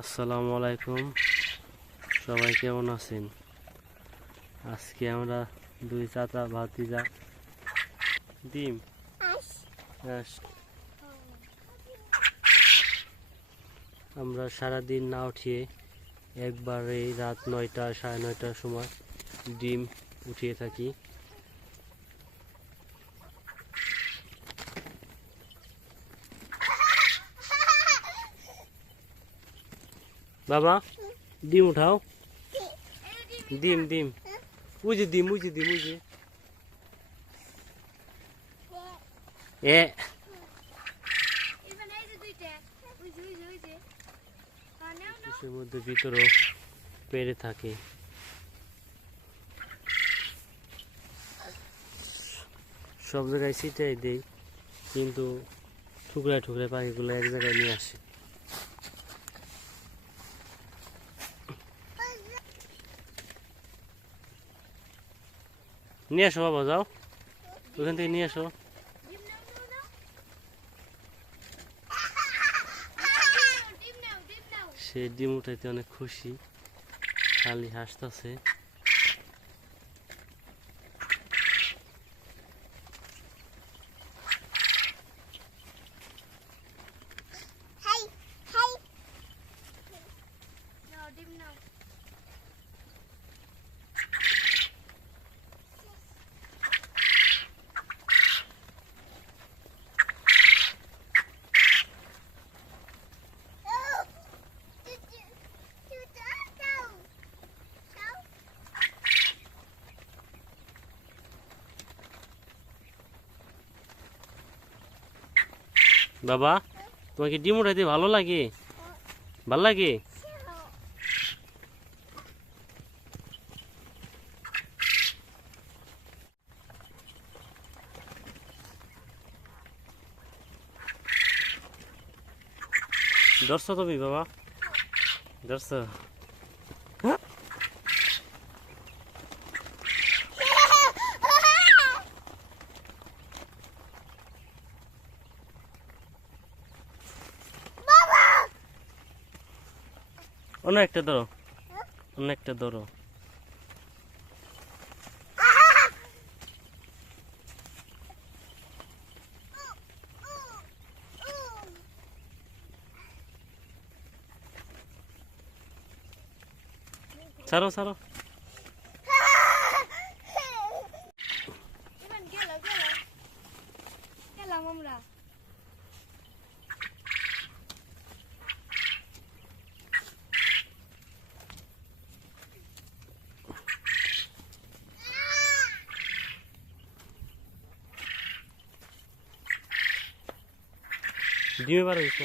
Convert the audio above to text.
আসসালামু আলাইকুম, সবাই কেমন আছেন? আজকে আমরা দুই চাচা ভাতিজা ডিম আমরা সারাদিন না উঠিয়ে একবারে রাত 9টা 9:30টার সময় ডিম উঠিয়ে থাকি। বাবা ডিম উঠাও, ডিম ডিম উজে ডিম উজে ডিম উজে এ এর মধ্যে ভিতরেও পেড়ে থাকে। সব জায়গায় ছিটাই দেই, কিন্তু ঠুকরায় ঠুকরায় পাখিগুলো এক জায়গায় নিয়ে আসে। নিয়ে আসো বাবা, যাও ওখান থেকে নিয়ে আসো। সে ডিম উঠাইতে অনেক খুশি, খালি হাসতেছে। বাবা তোমাকে ডিম উঠাইতে ভালো লাগে? ভাল লাগে? ধরছো তুমি বাবা? ধরছো? অন্য একটা ধরো, অন্য একটা ধরো। ছাড়ো ছাড়ো। ডিমে বার হয়েছে।